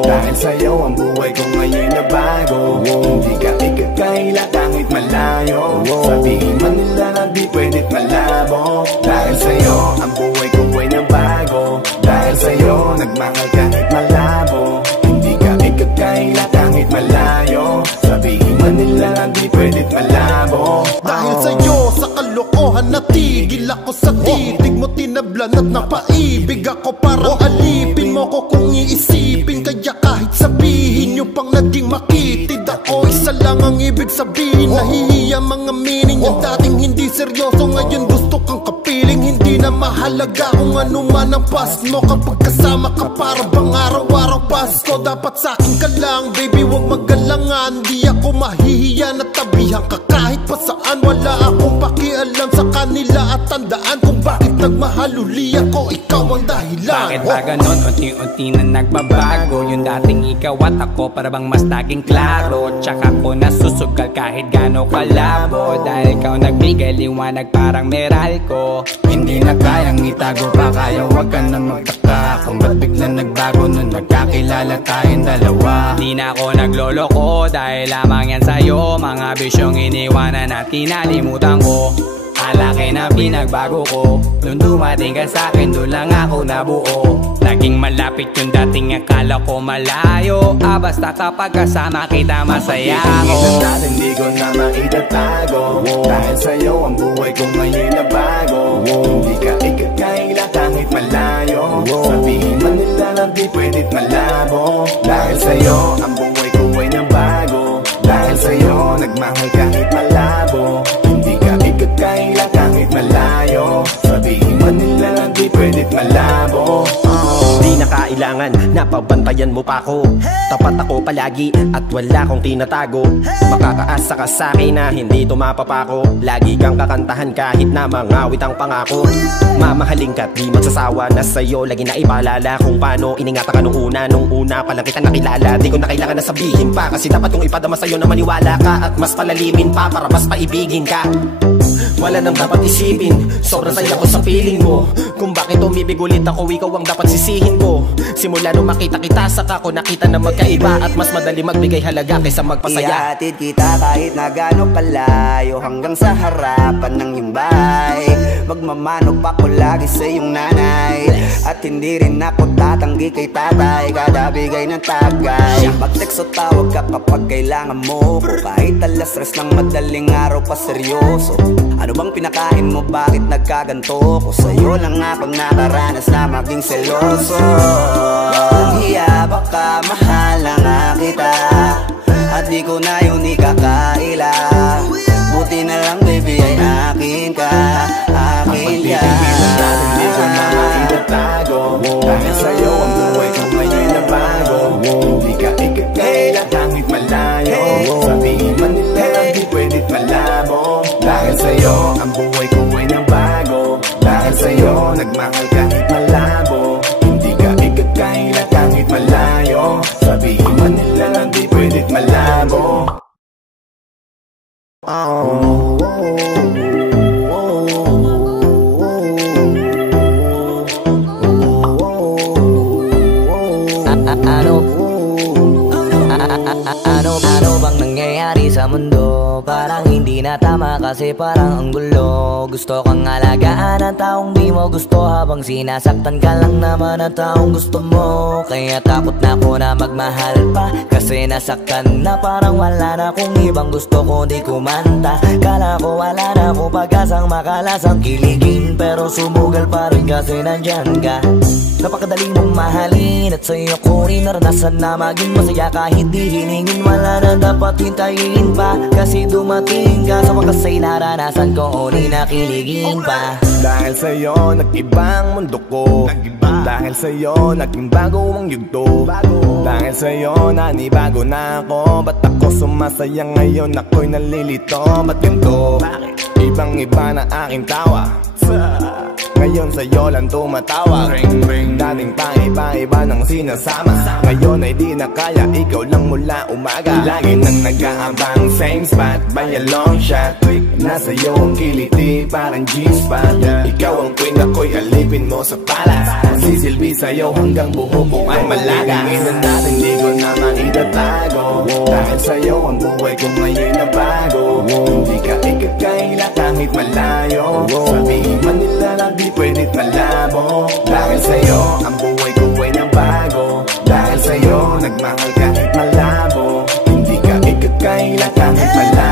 Dahil sa'yo ang buhay ko ngayon na bago. Hindi ka ikakaila kahit malayo. Sabihin man nila na di pwedit malabo. Dahil sa'yo ang buhay ko ay na bago. Dahil sa'yo nagmahal kahit malabo. Hindi ka ikakaila kahit malayo. Sabihin man nila na di pwedit malabo. Dahil sa'yo sa kalokohan natigil ako sa titig mo, tinablan at napaibig ako. Parang alipin mo ko kung iisipin. Kaya kahit sabihin nyo pang naging makitid ako, isa lang ang ibig sabihin. Nahihiya mga meaning. Yung dating hindi seryoso ngayon gusto kang kapiling. Hindi na mahalaga kung ano man ang past mo. Kapag kasama ka para bang araw-araw Pasko. Dapat sa'kin ka lang baby, wag magalangan. Di ako mahihiya na tabihan ka kahit pa saan. Wala akong pakialam sa kanila at tandaan kung bakit nagmahal uli ako. Ikaw ang dahilan. Bakit ba ganon? Unti-unti na nagbabago. Yung dating ikaw at ako para bang mas naging klaro. Tsaka ko nasusugal kahit gano'ng kalabo. Dahil ikaw nagbigay liwanag parang Meralco. Hindi na kayang itago pa kaya wag ka na magtaka kung ba't biglang nagbago nun nagkakilala tayong dalawa. Di na ako nagloloko dahil lamang yan sa'yo. Mga bisyong iniwanan at kinalimutan ko. Alaki na pinagbago ko. Nung dumating ka sa'kin, doon lang ako nabuo. Laging malapit yung dating akala ko malayo. Basta kapag kasama kita masaya ako. Hindi ko na maitatago. Dahil sa'yo ang buhay ko ngayon na bago. Hindi ka ikakaila kahit malayo. Sabihin man nila na di pwedit malabo. Dahil sa'yo ang buhay ko ay na bago. Dahil sa'yo nagmahal kahit malabo. Hindi ka ikakaila kahit malayo. Sabihin man nila na di pwedit malabo. Di na kailangan, napabantayan mo pa ako. Tapat ako palagi at wala kong tinatago. Makakaasa ka sa'kin na hindi tumapapako. Lagi kang kakantahan kahit na mangawit ang pangako. Mamahalin ka't di magsasawa na sa'yo lagi na ipaalala kung paano iningatan ka nung una pa lang kita nakilala. Di ko na kailangan na sabihin pa kasi dapat kong ipadama sa'yo na maniwala ka at mas palalimin pa para mas paibigin ka. Wala nang dapat isipin, sobrang saya ko sa feeling mo. Kung bakit umibig ulit ako, ikaw ang dapat sisihin ko. Simula nung makita kita, saka ko nakita na magkaiba. At mas madali magbigay halaga kaysa magpasaya. Ihatid kita kahit na gano'ng kalayo, hanggang sa harapan ng iyong bahay. Magmamanok pa ko lagi sa iyong nanay. At hindi rin ako tatanggi kay tatay, kada bigay ng tagay. Mag-text o tawag ka kapag kailangan mo ko. Kahit alas stress ng madaling araw pa seryoso. Ano bang pinakain mo? Bakit nagkaganto ko? Sa'yo lang akong nakaranas na maging seloso. Kung hiya baka mahal na nga kita, at di ko na yun ikakaila. Buti na lang baby ay akin ka, akin ka. Hindi ko na maitatago. Dahil sa'yo ang buhay ko ngayon na bago. Hindi ka ikakaila kahit malayo. Sabihin man nila na di pwedit malabo. Dahil sa'yo ang buhay ko ay na bago. Dahil sa'yo nagmahal kahit malabo. Hindi ka ikakaila kahit malayo. Sabihin man nila na di pwedit malabo. Ano bang nangyayari sa mundo? Parang hindi na tama kasi parang ang gulo. Gusto kang alagaan ang taong di mo gusto, habang sinasaktan ka lang naman ang taong gusto mo. Kaya takot na ako na magmahal pa, kasi nasaktan na parang wala na kung ibang gusto ko di kumanta. Kala ko wala na akong pag-asang makalasang kiligin, pero sumugal pa rin kasi nandyan ka. Napakadali mong mahalin at sa'yo ko rin naranasan na maging masaya kahit di hiningin. Wala na dapat hintayin pa, kasi dumating ka. Sa wakas ay naranasan ko o di nakiligin pa. Dahil sa'yo nag-ibang mundo ko. Dahil sa'yo naging bago ang yugto. Dahil sa'yo nanibago na ako. Ba't ako sumasaya ngayon? Ako'y nalilito. Ba't ganito? Ibang iba na aking tawa. Ngayon sa'yo lang tumatawag. Ring ring. Dating paiba-iba ng sinasama, ngayon ay di na kaya, ikaw lang mula umaga. Lagi nang nag-aabang, same spot by a long shot. Nasa iyo ang kiliti, parang G-spot. Ikaw ang queen, ako'y alipin mo sa palas. Sisilbi sa'yo hanggang buhok ay malaga. Tingin natin di ko naman itatago, dahil sa'yo ang buhay ko ngayon na bago. Hindi ka ikakaila kahit malayo, sabihin man nila na di pwedit malabo. Dahil sa'yo ang buhay ko ay nabago, dahil sa'yo nagmahal kahit malabo. Hindi ka ikakaila kahit malayo.